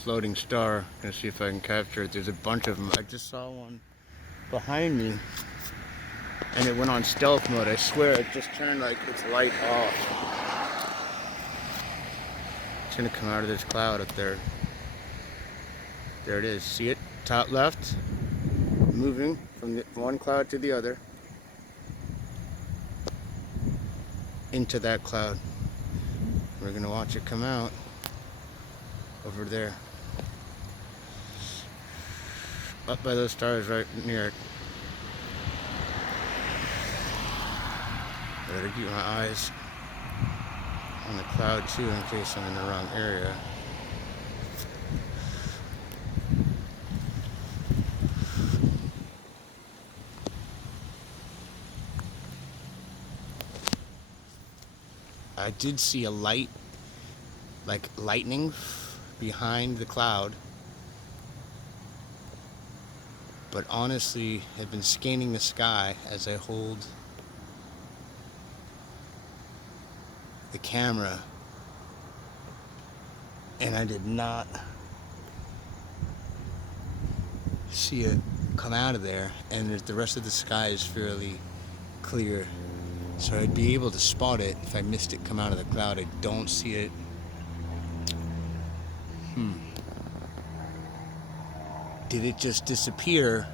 floating star. Gonna see if I can capture it. There's a bunch of them. I just saw one behind me and it went on stealth mode. I swear it just turned like its light off. It's gonna come out of this cloud up there. There it is. See it? Top left. Moving from one cloud to the other. Into that cloud. We're gonna watch it come out over there. Up by those stars right near it. Better keep my eyes on the cloud too in case I'm in the wrong area. I did see a light, like lightning behind the cloud, but honestly I've been scanning the sky as I hold the camera, and I did not see it come out of there, and the rest of the sky is fairly clear, so I'd be able to spot it if I missed it come out of the cloud. I don't see it. Did it just disappear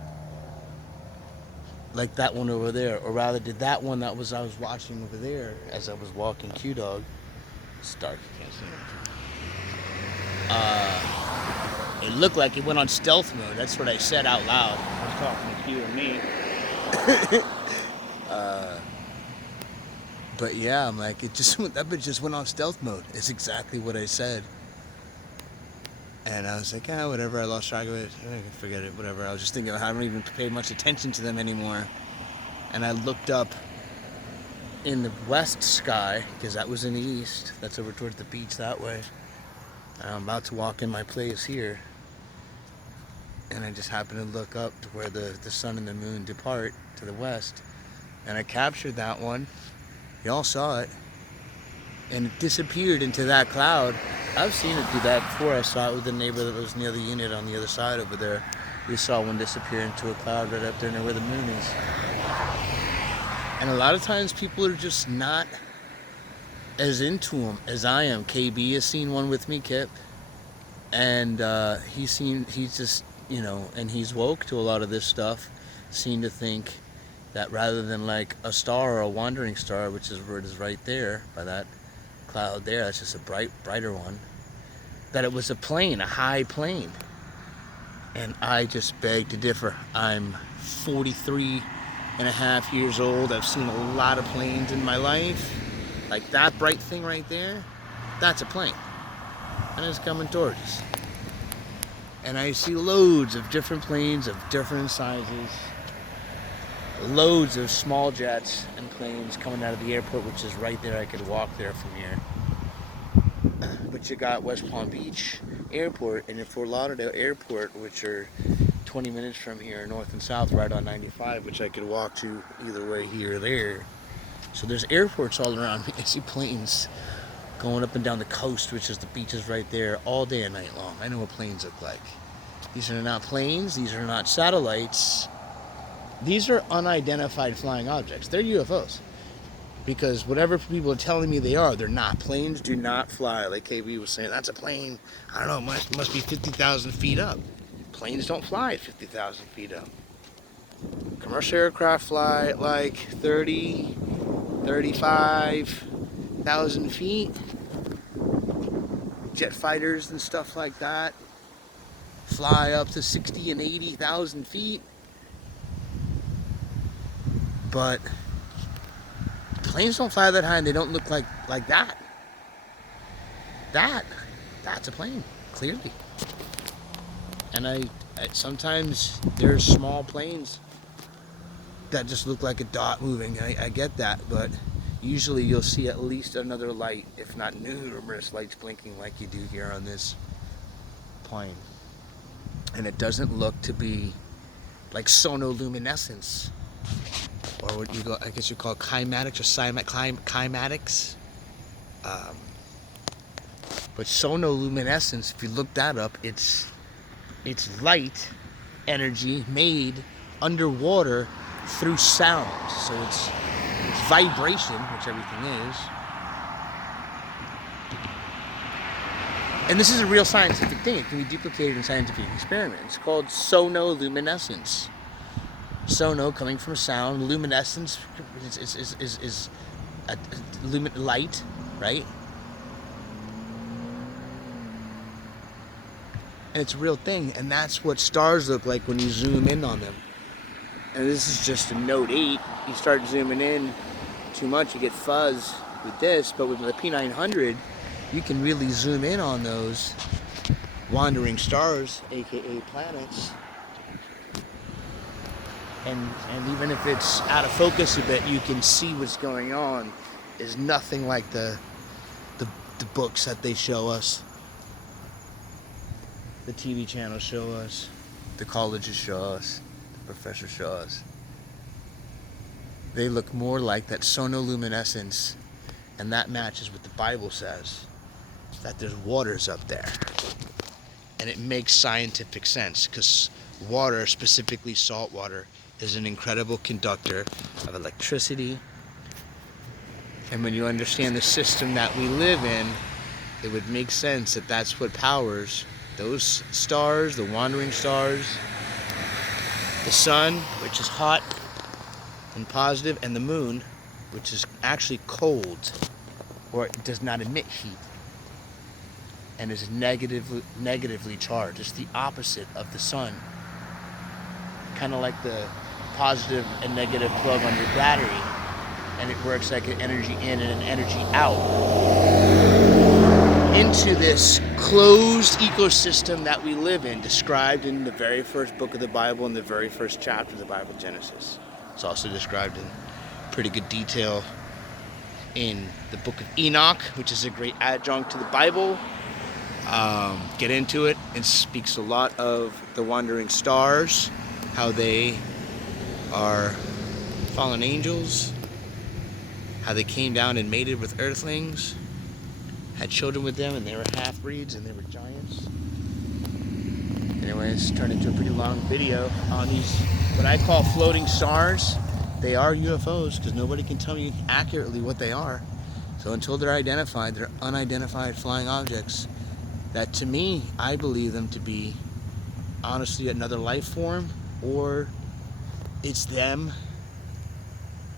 like that one over there, or rather did that one that I was watching over there as I was walking Q-Dog, it's dark, you can't see it. It looked like it went on stealth mode. That's what I said out loud. I was talking to Q and me. But yeah, I'm like, that bitch just went on stealth mode. It's exactly what I said. And I was like, whatever, I lost track of it. Forget it, whatever. I was just thinking, I don't even pay much attention to them anymore. And I looked up in the west sky, because that was in the east. That's over towards the beach that way. And I'm about to walk in my place here. And I just happened to look up to where the sun and the moon depart to the west. And I captured that one. Y'all saw it. And it disappeared into that cloud. I've seen it do that before. I saw it with the neighbor that was near the unit on the other side over there. We saw one disappear into a cloud right up there near where the moon is. And a lot of times people are just not as into them as I am. KB has seen one with me, Kip. And he's just, and he's woke to a lot of this stuff. Seem to think that rather than like a star or a wandering star, which is where it is right there by that cloud there, that's just a brighter one, that it was a plane, a high plane. And I just beg to differ. I'm 43 and a half years old. I've seen a lot of planes in my life. Like that bright thing right there, that's a plane. And it's coming towards us. And I see loads of different planes of different sizes. Loads of small jets and planes coming out of the airport, which is right there. I could walk there from here. But you got West Palm Beach Airport and Fort Lauderdale Airport, which are 20 minutes from here, north and south, right on 95, which I could walk to either way, here or there. So there's airports all around me. I see planes going up and down the coast, which is the beaches right there, all day and night long. I know what planes look like. These are not planes. These are not satellites. These are unidentified flying objects. They're UFOs. Because whatever people are telling me they are, they're not. Planes do not fly. Like KB was saying, that's a plane. I don't know, must be 50,000 feet up. Planes don't fly at 50,000 feet up. Commercial aircraft fly at like 30, 35,000 feet. Jet fighters and stuff like that fly up to 60 and 80,000 feet. But planes don't fly that high, and they don't look like that. That's a plane, clearly. And I sometimes there's small planes that just look like a dot moving. I get that, but usually you'll see at least another light, if not numerous lights blinking like you do here on this plane. And it doesn't look to be like sonoluminescence, or what I guess you call kymatics or kymatics. But sonoluminescence, if you look that up, it's light energy made underwater through sound. So it's vibration, which everything is. And this is a real scientific thing. It can be duplicated in scientific experiments. It's called sonoluminescence. Sono coming from sound. Luminescence is light, right? And it's a real thing. And that's what stars look like when you zoom in on them. And this is just a Note 8. You start zooming in too much, you get fuzz with this. But with the P900, you can really zoom in on those wandering stars, aka planets. And even if it's out of focus a bit, you can see what's going on. Is nothing like the books that they show us, the TV channels show us, the colleges show us, the professors show us. They look more like that sonoluminescence, and that matches what the Bible says, that there's waters up there. And it makes scientific sense, because water, specifically salt water, is an incredible conductor of electricity. And when you understand the system that we live in, it would make sense that that's what powers those stars, the wandering stars, the sun, which is hot and positive, and the moon, which is actually cold, or it does not emit heat, and is negatively charged. It's the opposite of the sun. Kind of like the positive and negative plug on your battery, and it works like an energy in and an energy out into this closed ecosystem that we live in, described in the very first book of the Bible, in the very first chapter of the Bible, Genesis. It's also described in pretty good detail in the book of Enoch, which is a great adjunct to the Bible. Get into it. It speaks a lot of the wandering stars, how they are fallen angels, how they came down and mated with earthlings, had children with them, and they were half-breeds, and they were giants. Anyways, turned into a pretty long video on these, what I call floating stars. They are UFOs, because nobody can tell me accurately what they are. So until they're identified, they're unidentified flying objects that, to me, I believe them to be, honestly, another life form, or it's them,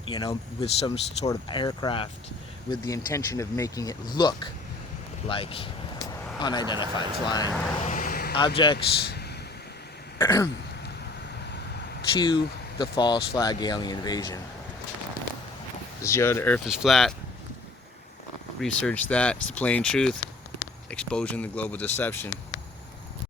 you know, with some sort of aircraft with the intention of making it look like unidentified flying objects. Cue the false flag alien invasion. This Yoda Erf is flat. Research that. It's the plain truth. Exposing the global deception.